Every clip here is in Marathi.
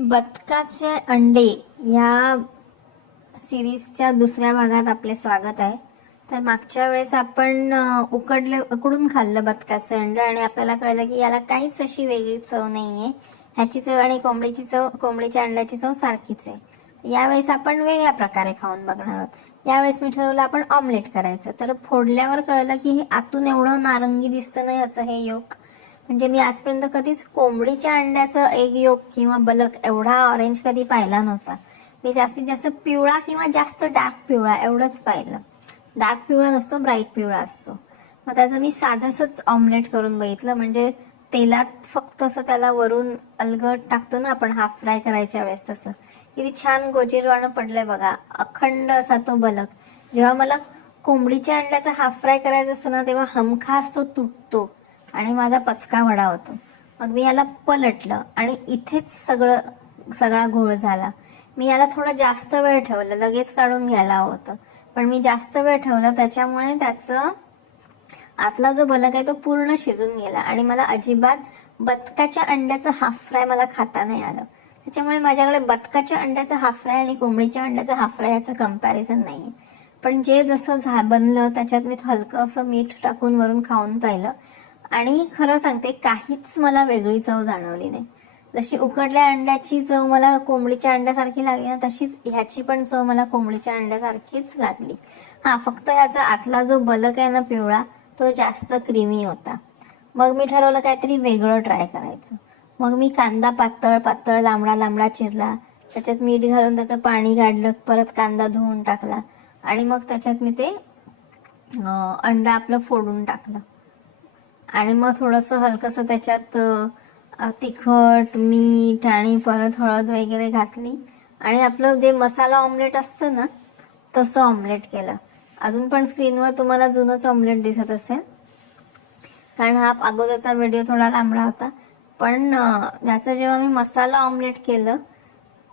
बदकाचे अंडे या सिरीजच्या दुसऱ्या भागात आपले स्वागत आहे. तर मागच्या वेळेस आपण उकडून खाल्लं बदकाचं अंड आणि आपल्याला कळलं की याला काहीच अशी वेगळी चव नाहीये. ह्याची चव आणि कोंबडीच्या अंड्याची चव सारखीच आहे. यावेळेस आपण वेगळ्या प्रकारे खाऊन बघणार आहोत. यावेळेस मी ठरवलं आपण ऑमलेट करायचं. तर फोडल्यावर कळलं की हे आतून एवढं नारंगी दिसतं ना ह्याचं हे योक. म्हणजे मी आजपर्यंत कधीच कोंबडीच्या अंड्याचं एग योक किंवा बलक एवढा ऑरेंज कधी पाहिला नव्हता. मी जास्तीत जास्त पिवळा किंवा जास्त डार्क पिवळा एवढंच पाहिलं. डार्क पिवळा नसतो, ब्राईट पिवळा असतो. मग त्याचं मी साधंसंच ऑमलेट करून बघितलं. म्हणजे तेलात फक्त असं त्याला वरून अलगट टाकतो ना आपण हाफ फ्राय करायच्या वेळेस, तसं किती छान गोजीरवाणं पडलंय बघा. अखंड असा तो बलक. जेव्हा मला कोंबडीच्या अंड्याचा हाफ फ्राय करायचा असतं ना तेव्हा हमखास तो तुटतो आणि माझा पचका वडा होतो. मग मी याला पलटलं आणि इथेच सगळा घोळ झाला. मी याला थोडं जास्त वेळ ठेवलं, लगेच काढून घ्यायला हवं होतं, पण मी जास्त वेळ ठेवलं त्याच्यामुळे त्याचं आतला जो बलक आहे तो पूर्ण शिजून गेला आणि मला अजिबात बदकाच्या अंड्याचं हाफ फ्राय मला खाता नाही आलं. त्याच्यामुळे माझ्याकडे बदकाच्या अंड्याचं हाफ फ्राय आणि कोंबडीच्या अंड्याचं हाफ फ्राय याचं कंपॅरिझन नाही. पण जे जसं बनलं त्याच्यात मी हलकं असं मीठ टाकून वरून खाऊन पाहिलं आणि खरं सांगते काहीच मला वेगळी चव जाणवली नाही. जशी उकडल्या अंड्याची चव मला कोंबडीच्या अंड्यासारखी लागली ना, तशीच ह्याची पण चव मला कोंबडीच्या अंड्यासारखीच लागली. फक्त ह्याचा आतला जो बलक आहे ना पिवळा, तो जास्त क्रीमी होता. मग मी ठरवलं काहीतरी वेगळं ट्राय करायचं. मग मी कांदा पातळ पातळ लांबडा लांबडा चिरला, त्याच्यात मीठ घालून त्याचं पाणी काढलं, परत कांदा धुवून टाकला आणि मग त्याच्यात मी ते अंडा आपलं फोडून टाकलं आणि मग थोडंसं हलकंसं त्याच्यात तिखट मीठ आणि परत हळद वगैरे घातली आणि आपलं जे मसाला ऑमलेट असतं ना तसं ऑमलेट केलं. अजून पण स्क्रीनवर तुम्हाला जुनंच ऑमलेट दिसत असेल, कारण हा अगोदरचा व्हिडिओ थोडा लांबडा होता. पण त्याचं जेव्हा मी मसाला ऑमलेट केलं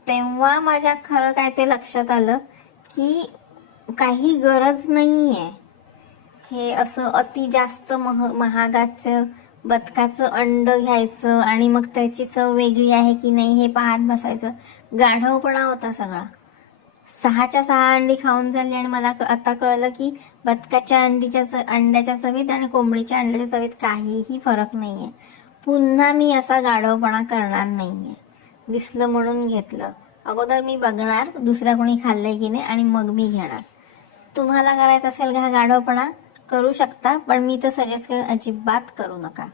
तेव्हा माझ्या खरं काय ते लक्षात आलं की काही गरज नाहीये हे असं अति जास्त महागाचं बदकाचं अंड घ्यायचं आणि मग त्याची चव वेगळी आहे की नाही हे पाहत बसायचं. गाढवपणा होता सगळा. 6च्या 6 अंडी खाऊन झाली आणि मला आता कळलं की बदकाच्या अंड्याच्या चवीत आणि कोंबडीच्या अंड्याच्या चवीत काहीही फरक नाहीये. पुन्हा मी असा गाढवपणा करणार नाहीये. दिसलं म्हणून घेतलं. अगोदर मी बघणार दुसऱ्या कोणी खाल्लंय की नाही आणि मग मी घेणार. तुम्हाला करायचं असेल का गाढवपणा करू शकता, पण मी तर सजेस्ट करेन अजिबात करू नका.